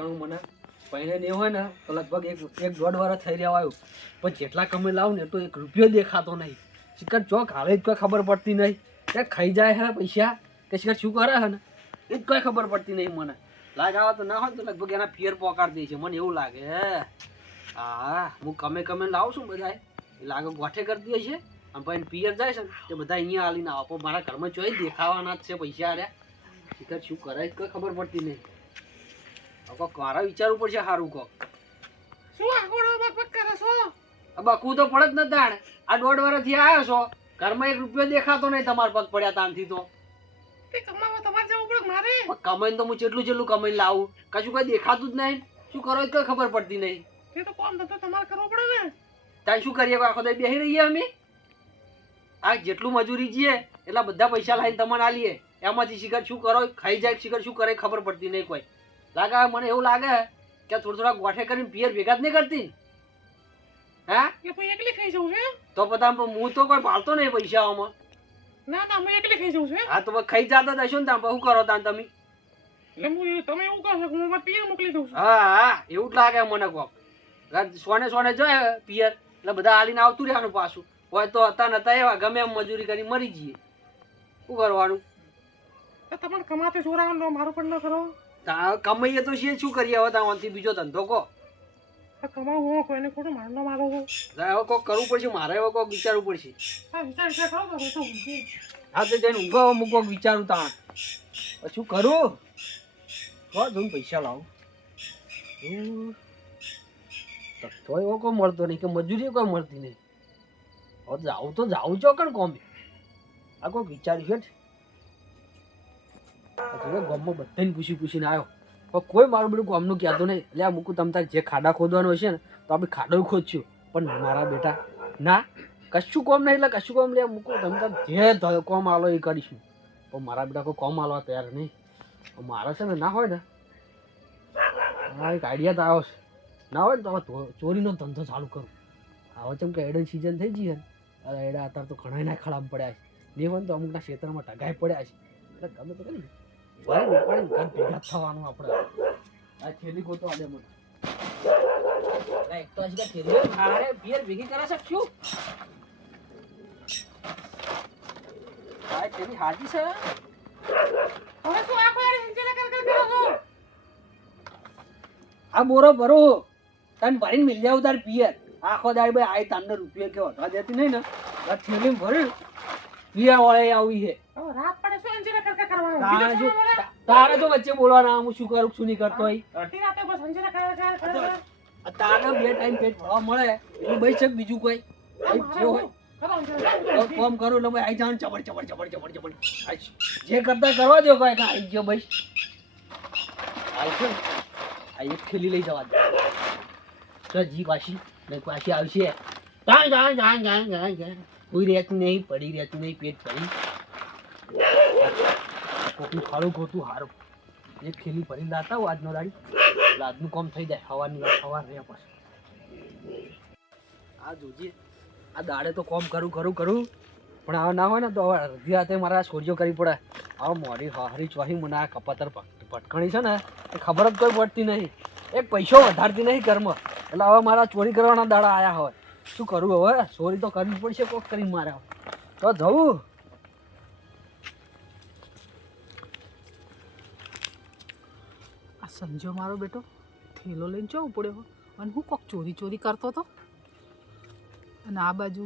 ઠેકાણું મને પહેલે નહીં હોય ને તો લગભગ એક દોઢ વર્ષ થઈ રહ્યા આવ્યું, પણ જેટલા કમાઈ લાવું ને તો 1 રૂપિયો દેખાતો નહીં. શિખર ચોક હાલે જ કોઈ ખબર પડતી નહીં, કે ખાઈ જાય હે પૈસા કે શિખર શું કરે હે ને એ જ કોઈ ખબર પડતી નહીં મને. લાગાવા તો ના હોય તો લગભગ એના ફિયર પોકાડી દે છે મને એવું લાગે. હા હું કમે લાવું છું બધા એ લાગે ગોઠે કરતી હોય છે અને પછી પિયર જાય છે ને તે બધા અહીંયા આવીને આવો, પણ મારા ઘરમાં ચોઈ દેખાવાના જ છે પૈસા. અરે શિખર શું કરે જ કોઈ ખબર પડતી નહીં. કોક મારા વિચારવું પડશે સારું કોક. શું આગળ બકબક કરે છો? બકવું તો પડે જ ન તાણ. આ 1.5 વર્ષથી આવ્યો છો, ઘરમાં 1 રૂપિયો દેખાતો નહીં તમારા પગ પડ્યા તાનથી તો. તે કમાવા તમારે જવું પડે મારે. કમાઈને તો હું જેટલું કમાઈને લાવું, કશું કઈ દેખાતું જ નહીં. શું કરો કઈ ખબર પડતી નહીં. તે તો કામ ધંધો તમારે કરવો પડે ને. તાઈ શું કરીએ આખો દાડી બેસી રહીએ અમે? આ જેટલું મજૂરી જઈએ એટલા બધા પૈસા લાવીને તમને આલીએ, એમાંથી શિખર શું કરો ખાઈ જાય, શિખર શું કરે ખબર પડતી નહીં કોઈ. લાગે મને એવું લાગે કે થોડા ગોઠે કરીને પિયર ભેગા જ નહીં કરતી. હા એ કોઈ એકલી ખાઈ જવું છે તો બધા હું તો કોઈ પાડતો નહીં પૈસા આમાં. ના ના હું એકલી ખાઈ જવું છે. હા તો ખાઈ જતા હશો ને ત્યાં શું કરો તાન તમે? એટલે હું તમે એવું કહો છો કે હું પિયર મોકલી દઉં છું. હા એવું જ લાગે મને કોક. સોને જોઈએ પિયર એટલે બધા હાલીને આવતું રહેવાનું પાછું. હોય તો હતા નતા એવા ગમે એમ મજૂરી કરી મરી જઈએ. શું કરવાનું? તમારે કમાતે ચોરાવાનો મારું પણ ન કરો. કમાઈએ તો છીએ, શું કરીએ હવે ત્યાંથી બીજો ધંધો કહો. કમાવું હું કોઈને ખોટું મારનો મારો હવે કોક કરવું પડશે, મારે હવે કોક વિચારવું પડશે. હા વિચાર કરો તો હા તો જઈને ઊંઘો હું કોક વિચારું ત્યાં શું કરું. જોઈને પૈસા લાવું તો એવો કોઈ મળતો નહીં કે મજૂરી કોઈ મળતી નહીં. હવે જાવું તો જાવું ચોકણ કોમે. આ કોઈક વિચાર્યું છે ગામમાં બધાને પૂછીને આવ્યો, પણ કોઈ મારું બધું ગામનું કહેતો નહીં. એટલે આ મૂકું તમ તારે જે ખાડા ખોદવાનો હશે ને તો આપણે ખાડો ખોદશું, પણ મારા બેટા ના કશું કોમ નહીં. એટલે કશું કોમ લે મૂકું તમ તાર જે કોમ આલો એ કરીશું, પણ મારા બેટા કોઈ કોમ આલવા તૈયાર નહીં. મારા છે ને ના હોય ને હા એક આઈડિયા તો આવ્યો છે. ના હોય ને તો હવે ચોરીનો ધંધો ચાલુ કરું. હવે જેમ કે એડન સિઝન થઈ ગઈ ને અરે એડા અત્યારે તો ઘણા ના ખરાબ પડ્યા છે. નહીં હોય ને તો અમુકના ક્ષેત્રમાં ટગાઈ પડ્યા છે. એટલે ગમે તો કરી ભેગા થવાનું આપણે. આ થેલી ગોતો આડે મને એક તો હજી થેલી ખાડે પિયર ભેગી કરે છે શું? આ થેલી હાજી છે. હવે શું આખો યાર સંજેલા કર કરો છો? આ બોરો ભરો તને ભરીને મિલ જાવ તાર પિયર આખો દાડી ભાઈ આઈ તાંડો રૂપિયા કે વધવા દેતી નહીં ને આ થેલી ભર્યું પિયા વાળે આવી છે. રાત પડે શું સંજેલા કર કરવાનું? તારે તો વચ્ચે બોલવાના હું શું કરું શું નહીં કરતો હોય. અડધી રાતે બસ સંજેલા કર તારે 2 ટાઈમ પેટ ભરવા મળે એટલે ભાઈ છે બીજું કોઈ જે હોય કોમ કરું એટલે ભાઈ આઈ જાવ ચબડ જે કરતા કરવા દો કોઈ આઈ ગયો ભાઈ આવશે આ એક થેલી લઈ જવા દે તો જી પાછી આવશે. કોઈ રહેતું નહીં પડી રહેતું નહીં પેટ ભરી કોકનું ખાડું ખોતું હારું એક થેલી ભરીને લાતા હું આજનો દાડી આજનું કામ થઈ જાય. સવારની વાત સવાર રહ્યા પછી આ જોજે આ દાડે તો કામ કરું પણ હવે ના હોય ને તો હવે અડધી રાતે મારા સોરીઓ કરવી પડે. હવે મોડી હારી ચોહી મને આ કપાતર ભટકણી છે ને એ ખબર જ કોઈ પડતી નહીં. એક પૈસો વધારતી નહીં ઘરમાં એટલે હવે મારા ચોરી કરવાના દાડા આવ્યા હોય. શું કરું હવે? ચોરી તો કરવી પડશે કોક કરીને મારે તો જવું. આ સંજો મારો બેટો થેલો લઈને જવું પડ્યો અને હું કોક ચોરી કરતો હતો. અને આ બાજુ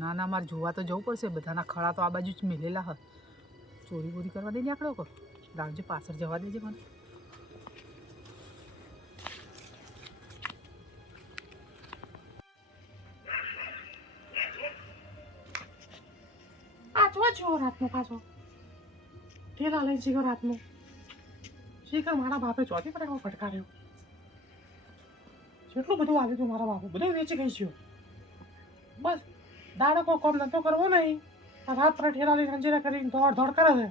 ના મારે જોવા તો જવું પડશે. બધાના ખડા તો આ બાજુ જ મેલેલા હોય. ચોરી કરવા દે નીકળ્યો કો રાવજે પાછળ જવા દેજે મને. આ જો રાતનો પાછો ઠેલા લઈને શીખો રાતનો શીખર મારા બાપે ચોથી પડે ફટકાર્યો. જેટલું બધું આવ્યું હતું મારા બાપે બધું વેચી ગઈ છે. બસ દાડો કોઈ કોમ નતો કરવો નહીં. આ રાત પર ઠેલા લઈને અંજેરા કરીને દોડ કરે છે.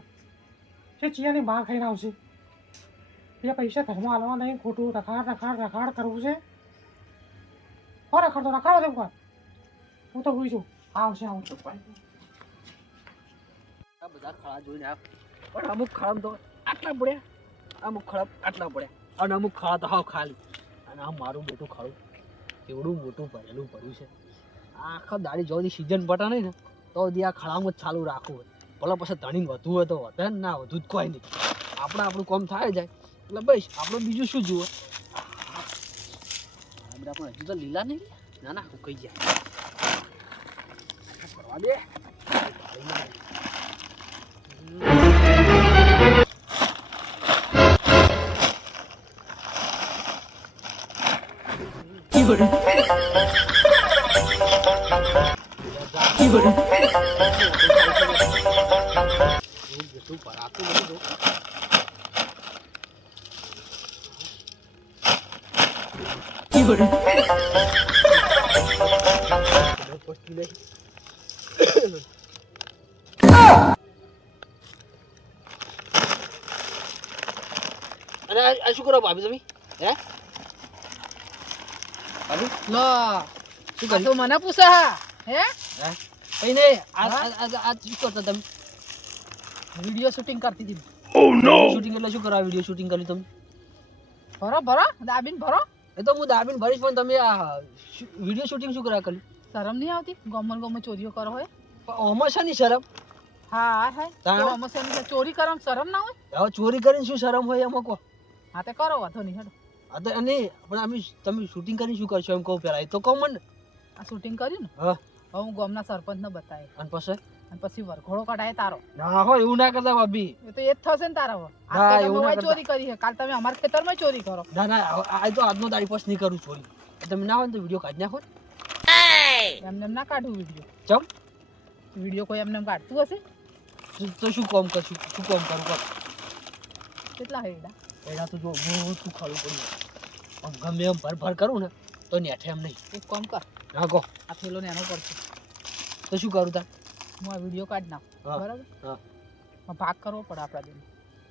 જે ચિયાની બહાર ખાઈને આવશે. બીજા પૈસા ઘરમાં હાલવા નહીં. ખોટું રખાડ કરવું છે. રખાડ તો રખાડો તેમ કર. હું તો હોઈ છું આવશે આ બધા ખડા જોઈને પણ અમુક ખડા તો આટલા પડ્યા અમુક ખડા આટલા પડ્યા. અને અમુક ખાતા હાવ ખાલી. અને આ મારું બેટું ખાવું કેવડું મોટું ભરેલું પડ્યું છે. આખા દાડી જો સીઝન પટા નહીં ને તો આ ખળામાં જ ચાલુ રાખવું હોય. ભલે પછી ધણી વધુ હોય તો વધે ને, ના વધુ જ કોઈ નહીં. આપણું કામ થાય જાય એટલે બસ આપણે બીજું શું જુઓ. બધા પણ હજુ તો લીલા નહીં. ના ના હું કહી જાય ફરવા દે. શું ભરાતું નથી તો અરે આ શું કરો ભાભી તમે? હે ભાભી લો શું આ તો કર્યું? મને પૂછે હે કઈ નહીં. આ શું કરતા તમે? વિડીયો શૂટિંગ કરતી હતી. શૂટિંગ એટલે શું કરવા વિડીયો શૂટિંગ કર્યું તમે? ભરો ભરો દાબીન ભરો. એ તો હું દાબીને ભરીશ પણ તમે આ વિડીયો શૂટિંગ શું કરવા કર્યું? શરમ નહીં આવતી? ગોમન ગોમન ચોરીઓ કરો હોય. આમાં શાની શરમ? હા હા તાણે? તો અમે શેની ચોરી કરો શરમ ના હોય? હવે ચોરી કરીને શું શરમ હોય એમાં કહો? હા તે કરો વાંધો નહીં હેડો. હા તો નહીં પણ તમે શૂટિંગ કરીને શું કરશો એમ કહું પેલા એ તો કહો મને. આ શૂટિંગ કર્યું ને હા હવે હું ગામના સરપંચને બતાવે અને પછી અને પછી વરઘોડો કઢાય તારો. ના હોય એવું ના કરતા ભાભી. એ તો એ જ થશે ને તારા હવે. હા, આજ તો એવું તમે ના ઓય કરતા. ચોરી કરી છે કાલ તમે અમારા ખેતરમાં ચોરી કરો. ના ના આ તો આજનો તારીખ પાસ નહીં કરું ચોરી. તમે ના હોય ને તો વિડીયો કાઢી નાખો ને. એમને એમ ના કાઢું વિડીયો. ચમ વિડીયો કોઈ એમને એમ કાઢતું હશે? તો શું કામ કરશું? શું કામ કરું કહો? કેટલા હેડા? એના તો જો બહુ શું ખાવું પડ્યું. આમ ગમે એમ ભર કરું ને તો નેઠે એમ નહીં. એક કામ કર હા કહો આ થેલો નેનો પડશે તો શું કરું તાર? હું આ વિડીયો કાઢી નાખું હા, બરાબર. હા. ભાગ કરવો પડે આપણા બેન.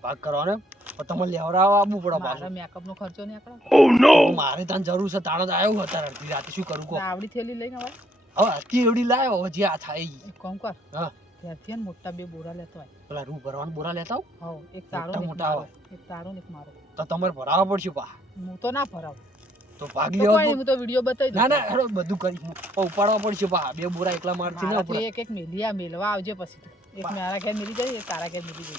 ભાગ કરવાનો પણ તમારે લેવડાવવા આવવું પડે મારા પાછું. મેકઅપ નો ખર્ચો નહીં આકડે. મારે તાન જરૂર છે તાણ જ આવ્યો હતો અડધી રાતે શું કરું કહો? આવડી થેલી લઈને આવે. હવે અતિ એવડી લાવ્યો હવે જે આ થાય ઈ. એક કામ કર હા ત્યાંથી ને મોટા બે બોરા લેતો આય. પેલા રૂ ભરવાનું બોરા લેતા આવું. હવ એક તારો ને એક મોટા મારો. એક તારો ને એક મારો. તો તમારે ભરાવવા પડશે પા. હું તો ના ભરાવ. તો ભાગ તો લેવો કોઈ નહીં, હું તો વિડીયો બતાવી ના દઉં. ના હેડો બધું કરી પણ ઉપાડવા પડશે પા. બે બોરા એકલા મારથી ના મારાથી ઉપડે. એક એક મેલિયા મેલવા આવજે પછી તું. એક મારા ઘેર મેલી જઈ એક તારા ઘેર મેલી જઈ.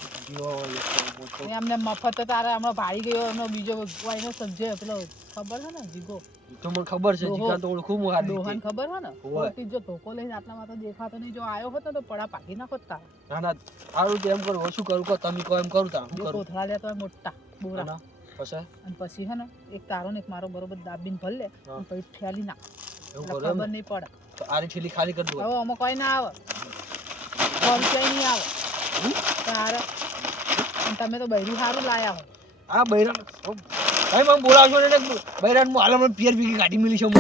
એમને મફત તો તારે હમણાં ભાડી ગયો એમનો બીજો કોઈનો સમજે પેલો ખબર છે ને જીગો તો મને ખબર છે ડોહો. જીગા તો ઓળખું હું હારી ડોહાન રીતે. ખબર હોય ને હોય. ખોટી જો ધોકો લઈને આટલામાં તો દેખાતો નહીં. જો આવ્યો હોત ને તો પડા પાકી નાખો તારા. ના ના સારું તો એમ કરું હવે શું કરું કહો? તમે કહો એમ કરું તાર. જો શું કરું? કોથળા લેતો હોય મોટા બોરા ના, પછી અને પછી હે ને એક તારો ને એક મારો બરોબર દાબીને ભર લે હા. અને પછી ફેલી નાખ એવું એટલે કરું એમ ખબર ને? નહીં પડે. તો આરી ઠેલી ખાલી કરી દઉં. હવે આમાં કોઈ ના આવે 100 રૂપિયા નહીં આવે તારે. અને તમે તો બૈરું સારું લાયા હો. આ બૈરાન ભાઈ મને બોલાવશો ને બૈરાન હું હાલ હમણાં પિયર ભેગી ગાડી મિલી છે હું.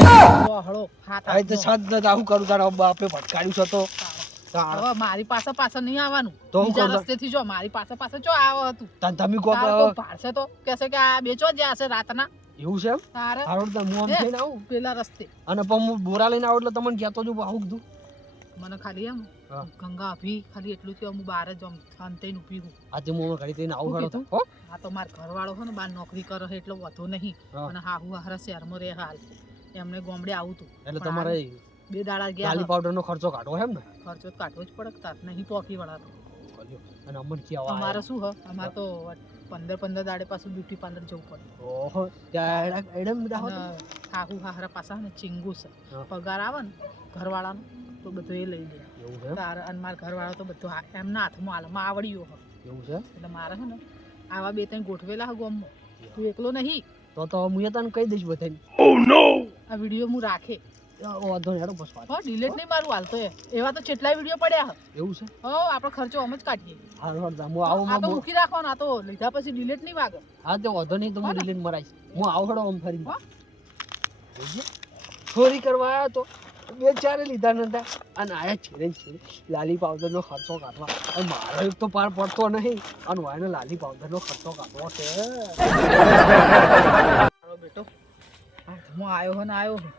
હળો હાથ આ તો સાત દાદા આવું કરું તારા બાપે ભટકાડ્યું છે તો હવે મારી પાસે પાછળ નહીં આવવાનું. તો હું બીજા કરું? રસ્તેથી જો મારી પાસે જો આવો હતું તમે કહો તારે કોઈ ભાડશે તો કહેશે કે આ બેચો જ્યાં છે રાતના એવું છે એમ? તારે હારું તો હું આમ હે? થઈને આવું પેલા રસ્તે અને પણ હું બોરા લઈને આવું એટલે તમને કહેતો છું આવું કીધું. મને ખાલી એમ હા. ગંગા અભી ખાલી એટલું થયું હું બહાર જ આમ શાંતિને ઊભી હું. આજે હું ઘડી થઈને આવું શું હેડો તો. કીધું? હો આ તો માર ઘરવાળો છે ને બહાર નોકરી કરે છે એટલે વધુ નહીં. હા. અને હાહુ હારા શહેરમાં રહે હાલ એમને ગામડે આવું તું એટલે પણ તમારે હાલ 2 દાડા ગયા લાલી હે. પાવડર નો ખર્ચો કાઢવો એમ ને? ખર્ચો તો કાઢવો જ પડે કે તાર નહીં પોકી વળાતો. અને અમન કેવા અમારે શું હ અમારે તો 15 દાડે પાછું બ્યુટી પાર્લર જવું પડે. ઓહો ત્યાં એડમ બધા અને હાહુ હારા પાછા ને ચીંગુ છે. હા. પગાર આવે ને ઘરવાળાનો તો બધું એ લઈ લે. એવું છે એમ? તાર અને મારા ઘરવાળો તો બધું એમના હાથમાં હાલમાં આવડ્યું હો. એવું છે એટલે મારે છે ને આવા 2-3 ગોઠવેલા હે ગામમાં. તું એકલો નહીં. તો હું એ તને કહી દઈશ બધાને. આ વિડીયો હું રાખે વાંધો નહીં હેડો બસ વાત. હો ડિલીટ નહીં મારું હાલ તો એ એવા તો કેટલાય વિડીયો પડ્યા હે. એવું છે? હો આપણો ખર્ચો આમ જ કાઢીએ. હારું હું આવું આ તો મૂકી રાખવાનો. આ તો લીધા પછી ડિલીટ નહીં વાગે. હા તે વાંધો નહીં તો હું હા ને? ડિલીટ મરાઈશ. હું આવું હેડો આમ ફરી હા. ચોરી કરવા આવ્યો તો બે ચારે લીધા નતા અને આયા છેડે ને છેડે લાલી પાવડર નો ખર્ચો કાઢવા અને મારો એક તો પાર પડતો નહીં અને વાયનો લાલી પાવડર નો ખર્ચો કાઢવો છે. મારો બેટો હું આવ્યો હે ને આવ્યો હે.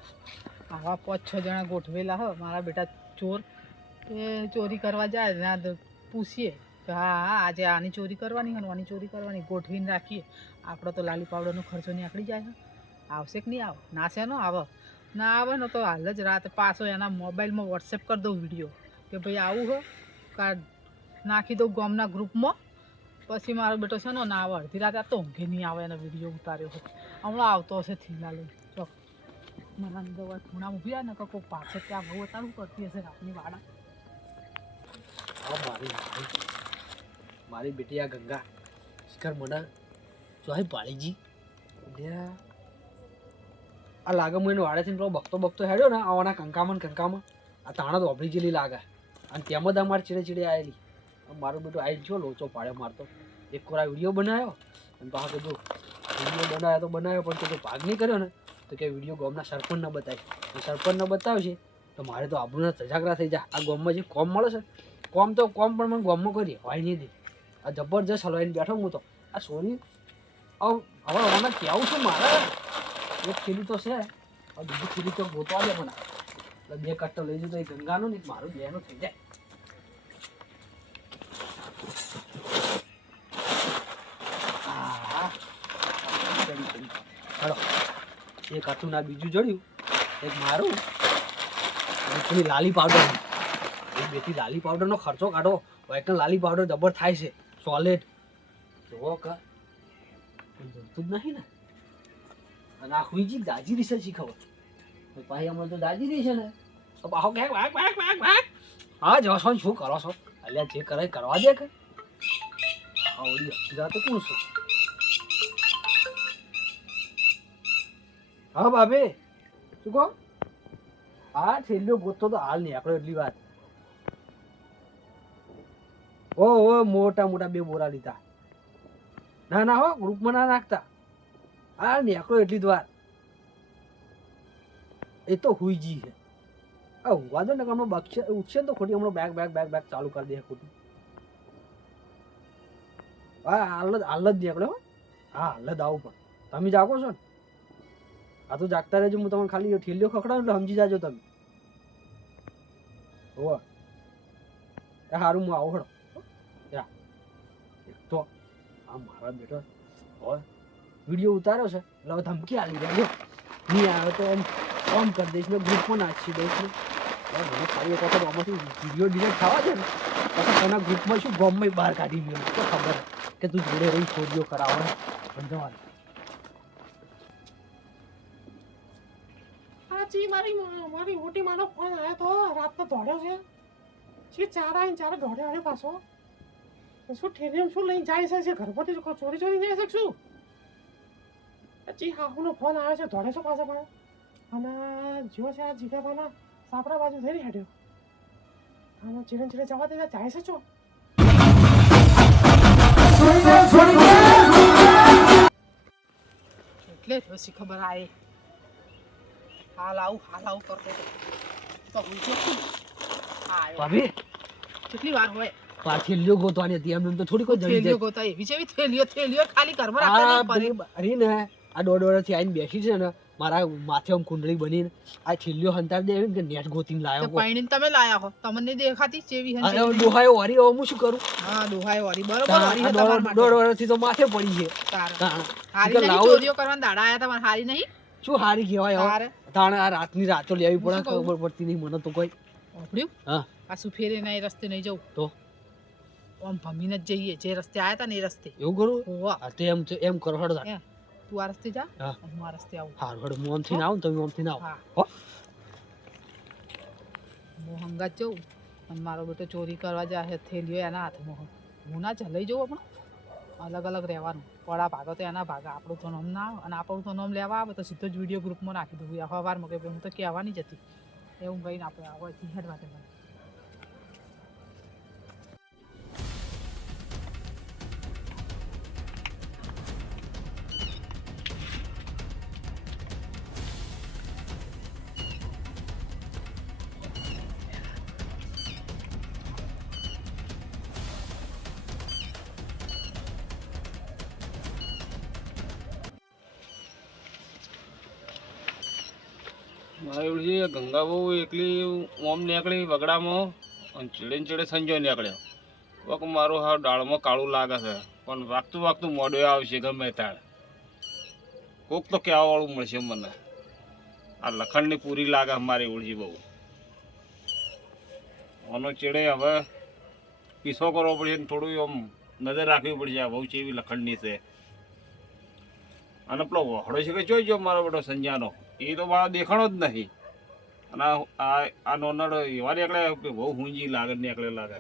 આવા 5-6 જણા ગોઠવેલા હે મારા બેટા ચોર. એ ચોરી કરવા જાય ના તો પૂછીએ કે હા હા આજે આની ચોરી કરવાની અને આની ચોરી કરવાની ગોઠવીને રાખીએ. આપણો તો લાલી પાવડરનો ખર્ચો નીકળી જાય છે. આવશે કે નહીં આવે? ના શેનો આવે? ના આવે ને તો હાલ જ રાતે પાછો એના મોબાઈલમાં વોટ્સએપ કરી દઉં વિડીયો કે ભાઈ આવું હો કાર્ડ નાખી દઉં ગામના ગ્રુપમાં. પછી મારો બેટો છે ને ના આવે અડધી રાતે આ તો ઊંઘે નહીં આવે એનો વિડીયો ઉતાર્યો હોય. હમણાં આવતો હશે થેલા લઈ ચોક મને અંદર ખૂણામાં ઊભી આવે ને કે કોઈ પાછળ ત્યાં બહુ અતારું કરતી હશે રાતની વાડા. હા મારી બેટી આ ગંગા શિખર મને જોઈ પાળીજી આ લાગે હું એને વાડેથી પેલો બકતો હેડ્યો ને આવવાના કંકામાં આ તાણા તો અભરી જેલી લાગે અને તેમાં જ અમારે ચીડે આવેલી. મારો બેટો આવી ગયો લોચો પાડ્યો મારતો એક કોરા વિડીયો બનાવ્યો અને પાછો કીધું વિડીયો બનાવ્યો પણ તો ભાગ નહીં કર્યો ને તો કે વિડીયો ગામના સરપંચને બતાવી સરપંચને બતાવશે તો મારે તો આબરૂના સજાગરા થઈ જાય. આ ગામમાં જે કોમ મળે છે કોમ પણ મને ગામમાં કરી હોય નહીં દે. આ જબરજસ્ત હલવાઈને બેઠો હું તો આ સોની હવે હમણાં કહેવું છું મારે એક થેલી તો છે હવે બીજી થેલી તો ગોતવા દે મને એટલે 2 કટ્ટો લઈ જતો એ ગંગાનો ને મારું બેનો થઈ જાય. ચલો એક હતું ના બીજું જોડ્યું એક મારું પેલી લાલી પાવડર એક બેટી લાલી પાવડરનો ખર્ચો કાઢો એક લાલી પાવડર જબર થાય છે સોલિડ જોવો કે જોતું જ નહીં ને. અને આ હુઈજી દાજી રીસે શીખવો પાછી હમણાં તો દાજી રહી છે ને તો પાછો ક્યાંક વાગ હા જશો શું કરો છો અલ્યા જે કરે કરવા દે કે હા ઓલી હકીકત તો કોણ છું. હા બાબે શું કહો? હા થેલીઓ ગોતતો તો હાલ નહીં આપણે એટલી વાત. ઓ મોટા 2 બોરા લીધા. ના હો ગ્રુપમાં ના નાખતા. હા નેકળો એટલી જ વાર. એ તો હુઈજી છે. આ ઊંઘવા દો ને હમણાં બક્ષે ઉઠશે ને તો ખોટી હમણાં બેગ ચાલુ કરી દે ખોટી. હા હાલ જ નીકળે હો. હા હાલ જ આવું પણ તમે જાગો છો ને આ તો જાગતા રહેજો. હું તમને ખાલી ઠેલીઓ ખખડાવું એટલે સમજી જાજો તમે. હો સારું હું આવું હડો. એક તો આ મારા બેટો હોય વિડીયો ઉતાર્યો છે એટલે હવે ધમકી આવી રહ્યો નહીં આવે તો એમ ઓમ કરી દઈશ ને ગ્રુપમાં નાખી દઈશ ને મને ખાલી એક વખત આમાંથી વિડીયો ડિલીટ થવા છે ને પછી તેના ગ્રુપમાં શું ગોમમાં બહાર કાઢી ગયો તો ખબર કે તું જોડે રહી ચોરીઓ કરાવવા સમજવાનું. જી મારી મોટી માનો ફોન આવ્યો તો રાતનો દોડ્યો છે જે 4 આવીને 4 દોડ્યો આવ્યો પાછો શું ઠેલીમાં શું લઈને જાય છે ઘરમાંથી ચોરી જાય છે શું જી હાહુનો ફોન આવ્યો છે દોડે છો પાછા પણ અને જો છે આ જીગાબાના સાપરા બાજુ થઈને હેડ્યો અને ચીડે જવા દેતા જાય છે છો એટલે પછી ખબર આવે હાલ આવું કરતો તો હું જો ભાભી કેટલી વાર હોય આ થેલીઓ ગોતવાની હતી એમ તો થોડી કોઈ જડી થેલીઓ ગોતા એવી જેવી થેલીઓ ખાલી ઘરમાં રાખતા નહીં પડી. અરે ને આ 1.5 વર્ષથી આવીને બેસી છે ને મારા માથે આમ કુંડળી બનીને આ થેલીઓ હંતાડી દે કે નેટ ગોતીને લાયો તો પાણીને તમે લાયા હો તમને દેખાતી ચેવી હંસે ડોહાયો વારી હવે હું શું કરું? હા ડોહાયો વારી બરોબર વારી હતા તમાર માટે 1.5 વર્ષથી તો માથે પડી છે. હારી નહીં ચોરીઓ કરવાના દાડા આયા તમાર હારી નહીં શું હારી કહેવાય હવે તારે તાણે આ રાતની રાતો લેવી પડે ખબર પડતી નહીં મને તો કોઈ. ઓપડ્યું હા પાછું ફેરે ના એ રસ્તે નહીં જવું તો આમ ભમીને જ જઈએ જે રસ્તે આયા હતા ને એ રસ્તે. એવું કરું? હોવા હા તો એમ કરો હડો. તું આ રસ્તે જા હા હું આ રસ્તે આવું. હા હડો હું આમથી ના આવું તમે આમથી ના આવો. હા હો હું હંગાત જઉં અને મારો બેટો ચોરી કરવા જાય થેલીઓ એના હાથમાં હું ના ચલાઈ જવું પણ અલગ રહેવાનું પડા ભાગો તો એના ભાગા આપણું તો નામ ના આવે અને આપણું તો નામ લેવા આવે તો સીધો જ વિડીયો ગ્રુપમાં નાખી દઉં અખબારમાં કે હું તો કહેવાની જ હતી એવું કહીને આપણે આવવાથી હેડવા દે. મારે એવું છે ગંગા બહુ એકલી ઓમ નીકળી વગડામાં અને ચીડે સંજો નીકળ્યો કોક મારું હાવ ડાળમાં કાળું લાગે છે પણ વાગતું વાગતું મોઢે આવશે ગમે તાળ કોક તો કહેવા વાળું મળશે મને આ લખણની પૂરી લાગે મારી ઓળજી બહુ આનો ચેડે હવે પીસો કરવો પડશે ને થોડું આમ નજર રાખવી પડશે આ બહુ ચેવી લખણની છે અને પેલો વહોડો છે કે જોઈ જો મારો બેટો સંજાનો એ તો મારો દેખાણો જ નહીં અને આ નોનડ એવા નીકળે કે બહુ હુંજી લાગે નીકળે લાગે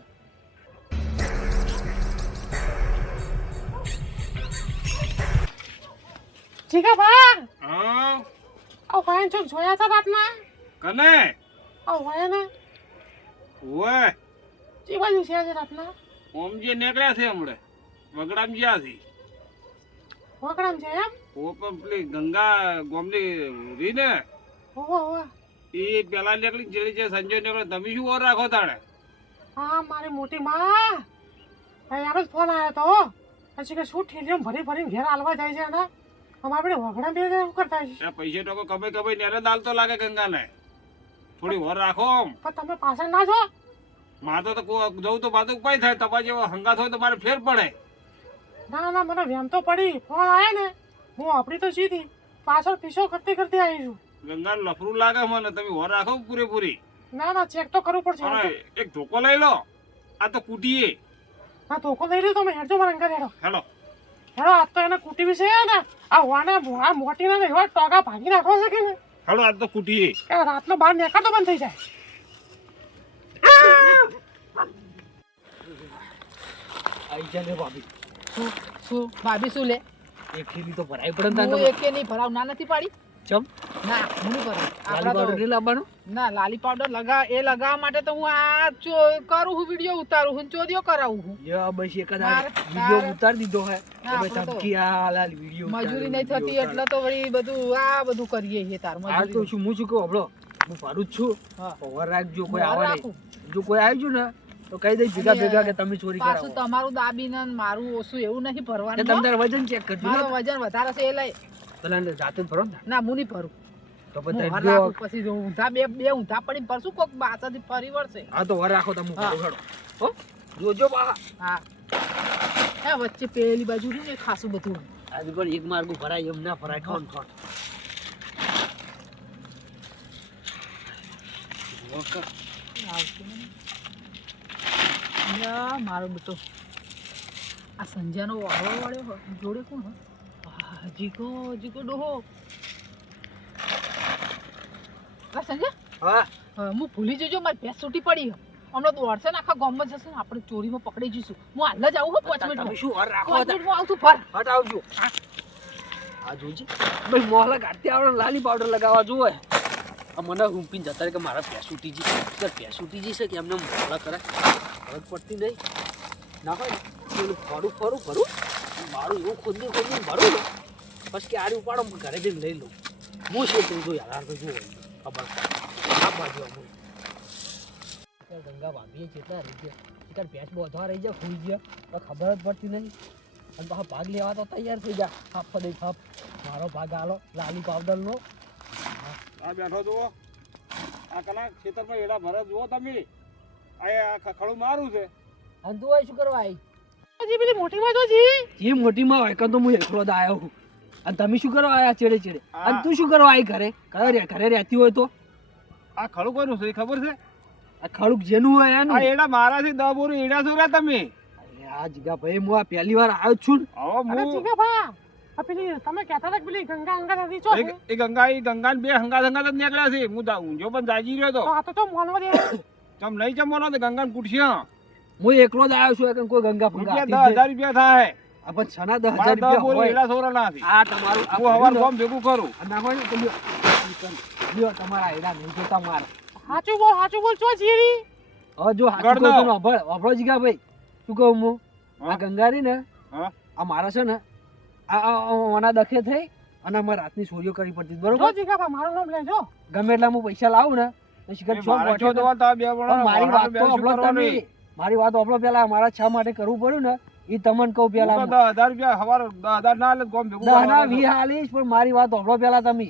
જીગા ભા હા આ વાયન ચોક જોયા હતા રાતના કને આ વાયન ઓએ જે બાજુ છે આજે રાતના ઓમ જે નીકળ્યા છે હમણે વગડામ જ્યાં છે વકડામ છે એમ ઓ પણ પેલી ગંગા ગોમની રી ને ઓહો ઓહો એ પેલા નીકળી જેડી છે સંજય નીકળે તમે શું ઓર રાખો તાણે હા મારી મોટી માં યાર જ ફોન આવ્યો તો પછી કે શું ઠેલિયમ ભરી ભરીને ઘેર હાલવા જાય છે એના અમારે આપણે વગડા બે શું કરતા છે એ પૈસે ટકો કમાઈ કમાઈ નેરે દાલતો લાગે ગંગાને થોડી ઓર રાખો આમ. પણ તમે પાછળ ના છો મારે તો જવું તો બાજુ ઉપાય થાય તમારે જેવો હંગાત હોય તો મારે ફેર પડે ના ના મને વેમ તો પડી ફોન આવ્યો ને હું આપણી તો સીધી પાછળ પીછો કરતી કરતી આવી છું ગંગાને લફરું લાગે મને તમે ઓર રાખો પૂરેપૂરી ના ના ચેક તો કરવું પડશે અને એક ધોકો લઈ લો આ તો કૂટીએ હા ધોકો લઈ રહ્યો તમે હેડજો મારા અંકલ હેડો હેલો હેડો આજ તો એને કૂટી વિશે ને આ વાને આ મોટીને ને એવા ટોકા ભાગી નાખવા છે કે ને હેલો આ તો કૂટીએ કે રાતનો બહાર નીકળતો બંધ થઈ જાય આઈ જા ને ભાભી શું ભાભી શું લે એક થેલી તો ભરાઈ પડે ને હું તાને એકે નહીં ભરાવ ના નથી પાડી ચમ ના હું નહીં ભરાવ લાલી પાવડર નહીં લાવવાનું ના લાલી પાવડર લગાવવા માટે તો હું આ કરું હું વિડીયો ઉતારું હું ચોરીઓ કરાવું હું યા બસ એક જ મારે- વિડિયો મારે- ઉતાર દીધો હે ના, હવે આપણે તો ધમકી આ લાલી વિડિયો મજૂરી નહીં થતી એટલે તો વળી બધું આ બધું કરીએ છીએ તાર આ તો મજૂરી શું હું શું કહું હબળો હું ભરું જ છું હા. ઓવર રાખજો કોઈ હું આવે રાખું. નહીં જો કોઈ આવી ગયું ને તો કહી દઈ ભેગા અને ભેગા કે તમે ચોરી પાછું કરાવો તમારું દાબીને ને મારું ઓછું એવું નહીં કે ભરવાનું તમે હો. તાર વજન ચેક કરજો મારો ને વજન વધારે છે એ લઈ પેલા જાતે જ ભરો ને ના હું નહીં ભરું તો હું બધા હર જો રાખું પછી જો ઊંધા બે ઊંધા પડી પરશું કોક બાસાથી ફરી વળશે હા તો વર રાખો તમે હા. ભરો હો જોજો બા હા હે વચ્ચે પેલી બાજુ રહ્યું ને ખાસું બધું આજે પણ એક માર્ગું ભરાય એમ ના ભરાય ઠોન ઠોન આવતું નહીં. યા, મારો બેટો આ સંજ્યાનો વાળો વાળ્યો હોય. જોડે કોણ હોય જીગો જીગો ડોહો આ સંજય હા હું ભૂલી જજો મારી ભેંસ છૂટી પડી છે. હમણાં દોડશે ને આખા ગામમાં જશે ને આપણે ચોરીમાં પકડી જઈશું હું હાલ જ આવું હો 5 તમે મિનિટમાં શું વર રાખો 5 મિનિટમાં આવું છું ફર હટ આવજો આ જોજી ભાઈ મોહલા કાઢતી આવડે લાલી પાવડર લગાવવા જોવે આ મને રૂંપીને જતા રહે કે મારા ભેંસ ઉઠી જઈ કે ભેંસ ઉઠી જશે કે એમને મોહલા કરે ખબર પડતી નહીં ના હોય ને પેલું ફરું ભરું મારું એવું ખોદી ભરું ને પછી કે આડી ઉપાડો હું ઘરે જઈને લઈ લઉં હું શું થઈ ગયું યાર તો જુઓ ખબર આ બાજુ અમુક ગંગા ભાભીએ કેટલા રહી ગયા એક ભેંસ બોધવા રહી ગયા ખોઈ ગયા તો ખબર જ પડતી નહીં અને પાછા ભાગ લેવા તો તૈયાર થઈ જા થાપ પડી થાપ મારો ભાગ આલો લાલી પાવડરનો આ બેઠો જુઓ આ કના ખેતરમાં એડા ભરે જુઓ તમે આ ખખડું મારું છે અને તું અહીં શું કરવા આવી હજી પેલી મોટી માં જો જી જે મોટીમાં હોય કે તો હું એકલો જ આવ્યો છું અને તમે શું કરવા આવ્યા ચેડે ચેડે અને તું શું કરવા આવી ઘરે રહેતી હોય તો આ ખડું કોનું છે એ ખબર છે આ ખડુક જેનું હોય એનું આ એડા મારા છે 10 બોરું એડા છો રહ્યા તમે અરે આ જીગા ભાઈ હું આ પહેલી વાર આવ્યો જ છું ને. હવે અરે હું જીગા ભા આ પેલી તમે કહેતા હતા કે પેલી ગંગા અંગા નથી ચો એ ગંગાને બે હંગાત જ નીકળ્યા છે હું ઊંઝો પણ જાજી રહ્યો તો તો આ તો ચો મોનવા દે ચમ નહીં ચમવાનો તો ગંગાને કુટશ્યા હું એકલો જ આવ્યો છું એટલે કોઈ ગંગા ફંગા રૂપિયા હતી જ 10,000 રૂપિયા થાય નહીં. આ પણ છના 10,000 મારા 10 રૂપિયા બોરું હોય. એડા સોરા નથી આ તમારું આ હું હવાર કર્યું ને, ફોર્મ ભેગું કરું આ ના હોય ને તો લ્યો તમારા આયડા નહીં જોતા મારે સાચું બોલ ચો જીરી હવે જો સાચું ગણનો. કહું છું ને, અભળો જીગા ભાઈ શું કહું હું આ હા? ગંગારી ને હા? આ મારા છે ને આ ઓના દખે થઈ અને અમારે રાતની ચોરીઓ કરવી પડતી હતી, જો બરોબર જીગા ભા મારું નામ લેજો ગમે એટલા હું પૈસા લાવું ને તો શિખર છો મારે છો તો તા બે પણ મારી વાત તો અભળો તમે મારી વાત અભળો પેલા મારા છા માટે કરવું પડ્યું ને એ તમને કહું પેલા હું. 10,000 રૂપિયા હવાર 10,000 ના લે કોમ ભેગું દહ ના કરવાનું. 20 હાલીશ પણ મારી વાત અભળો પેલા તમે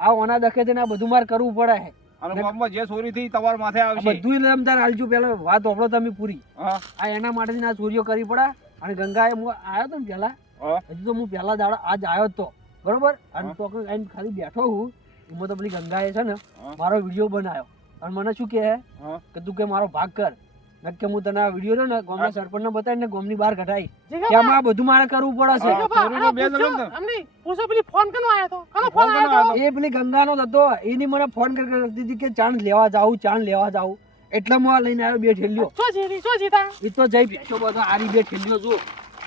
આ ઓના દખે થઈને આ બધું મારે કરવું પડે છે અને ગામમાં જે ચોરી થઈ તમારા માથે આ આવશે બધું એટલે તમતાર હાલજો પેલા વાત હોભળો તમે પૂરી હા આ એના માટે આ ચોરીઓ કરી પડા અને ગંગાએ હું આવ્યો તો ને પેલા હા હજુ તો હું પહેલા દાડા આજ આવ્યો તો બરોબર અને હા. તો આઈને ખાલી બેઠો હું એમાં તો પેલી ગંગાએ છે ને હા. મારો વિડીયો બનાવ્યો અને મને શું કહે હા કે તું કે મારો ભાગ કર નક્કે હું તને આ વિડીયો ને ગામના સરપંચને બતાવીને ગામની બહાર કઢાઈ કે જીગાબા, આમાં આ બધું મારે કરવું પડે છે જીગાબા, ચોરીનો આનો બે પૂછજો. જણો તો. એમની પૂછો પેલી ફોન કનો આયો તો કનો ફોન ફોન કનો આયો તો આયો એ પેલી ગંગાનો જ હતો એની મને ફોન કરતી હતી કે ચાણ લેવા જાઉં એટલે હું આ લઈને આવ્યો બે ઠેલ્યો ચો જીતા એ તો જઈ બેઠો બધો આરી બે ઠેલ્યો છું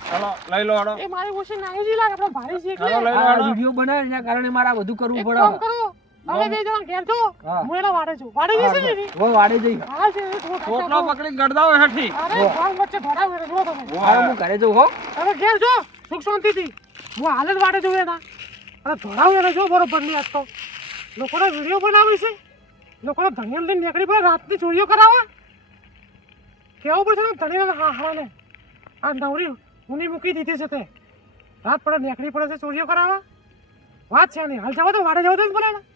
ચાલો લઈ લો હાડો એ મારી ઓછી નાઈ જી લાગે આપણે ભારી છે ચાલો એટલે લઈ લો આ હાડો વિડીયો બનાવે એના કારણે મારે આ બધું કરવું એક પડે કામ કરો હવે બે જણા ઘેર જો હા. હું એના વાડે છું વાડે જશે ને હવે વાડે જઈ હા છે એ થોડો ટોપલો પકડી ગડદાઓ હેઠી અરે ગામ વચ્ચે ભરાવ એટલે જો તમે હવે હું ઘરે જઉં હો તમે ઘેર જો સુખ શાંતિથી હું હાલ જ વાડે જઉં એના અને ધોરાવ એને જો બરોબર નહીં આજ તો લોકોને વિડીયો બનાવી છે લોકોને ધણિયામ લઈને નીકળી પડે રાતની ચોરીઓ કરાવવા કેવું પડશે ને ધણીને હાને આ નવરી ઊની મૂકી દીધી છે તે રાત પડે નીકળી પડે છે ચોરીઓ કરાવવા વાત છે નહીં હાલ જવા તો વાડે જવા તો જ પડે ને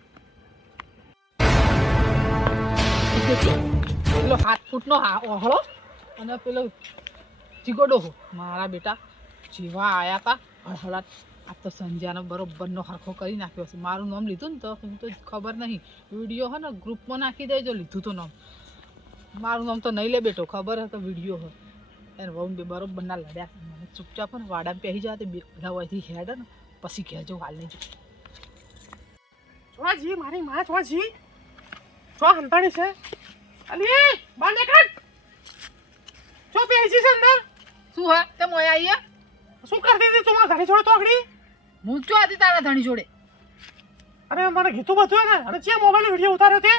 પેલો 7 ફૂટનો ઓહળો અને પેલો ચીગોડો મારા બેટા જેવા આયા તા હળહળાટ આ તો સંજ્યાનો બરોબરનો હરખો કરી નાખ્યો છે મારું નામ લીધું ને તો હું તો ખબર નહીં વિડીયો હે ને ગ્રુપમાં નાખી દેજો લીધું તો નામ મારું નામ તો નહીં લે બેટો ખબર હે તો વિડીયો હે એને વહુ બે બરોબરના લડ્યા મને ચૂપચાપ ને વાડામાં પહેરી જવા તે બધા વયથી હેડ ને પછી કહેજો હાલ નહીં ચોજી મારી માં ચોજી ચો હંતાણી છે અલી બાર નીકળ ચો બેસી છે અંદર શું હા તે મોય આવીએ શું કરતી હતી તું મારા ઘરે છોડે તોગડી હું ચો હતી તારા ધણી જોડે અરે મને કીધું બધું ને અને ચે મોબાઈલ વિડિયો ઉતાર્યો તે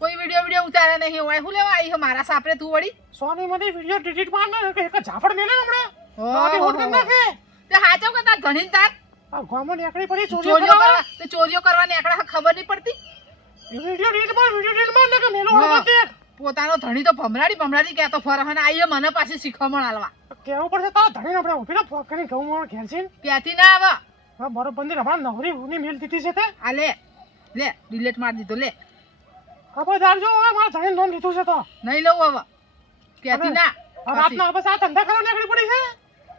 કોઈ વિડીયો ઉતારે નહીં હોય હું લેવા આવી મારા સાપરે તું વળી સોની મને વિડિયો ડિલીટ માર ને કે એક ઝાપડ મેલે હમણાં આડી હોટ કરી નાખે તે હાચવ કે તાર ધણી તાર આ ગામમાં નીકળી પડી ચોરીઓ ચોરીઓ કરવા કરવા તે ચોરીઓ કરવાની આકડા ખબર નહીં પડતી વિડિયો ડિલીટ માર ને કે મેલો હમણાં તે પોતાનો ધણી તો ભમરાડી કહેતો ફરે અને આઈએ મને પાછી શીખવણ આલવા કેવું પડશે તારા ધણીને આપણે ઉભીને ફોન કરી ઘઉં મોણ ઘેર છે ત્યાંથી ના આવે હા બરોબર ની હમણાં નવરી ઉની મેલ દીધી છે તે આ લે ડિલેટ મારી દીધો લે ખબરદાર જો હવે મારા ધણીને લોન લીધું છે તો નહીં લઉં હવે ત્યાંથી ના આ રાતના બસ આ ધંધા કરવા નીકળી પડી છે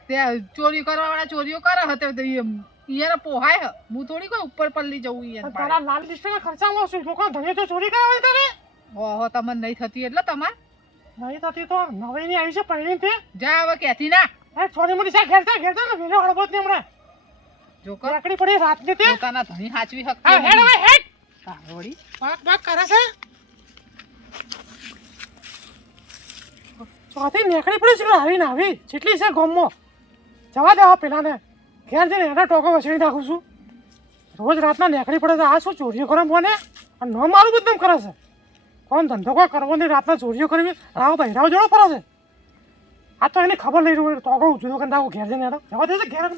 તે ચોરી કરવા વાળા ચોરીઓ કરે હતો ઈયાને પોહાય હ હું થોડી કોઈ ઉપર પલ્લી જવું ઈયાને તારા લાલ લિસ્ટના ખર્ચામાં શું લોકો ધણીએ તો ચોરી કરાવે તારે ઓહો તમને નહીં થતી એટલે તમાર નહીં થતી તો નવીની આવી છે પહેરી તે જા હવે ક્યાંથી ના એ છોડી મોટી સા ઘેર ને વેલો હળબોત ને હમણાં જો કર નીકળી પડી રાતની તે પોતાના ધણી હાચવી હા શકતી હેડ હવે હેડ તારે વળી બાક કરે છે ચોથી નીકળી પડી છે આવીને આવી જેટલી છે ગોમમાં જવા દેવા પેલાને ઘેર જઈને એના ટોકો વસડી નાખું છું રોજ રાતના નીકળી પડે છે આ શું ચોરીઓ કરે મને અને ન મારું બદનામ કરે છે કોણ ધંધો કોઈ કરવો નહીં રાતના ચોરીઓ કરવી રાવ બહેરાવ જોડો પડે છે આ તો એને ખબર નહીં રહ્યું ટોકો જુદો કરી નાખું ઘેર જઈને જવા દે છે ઘેર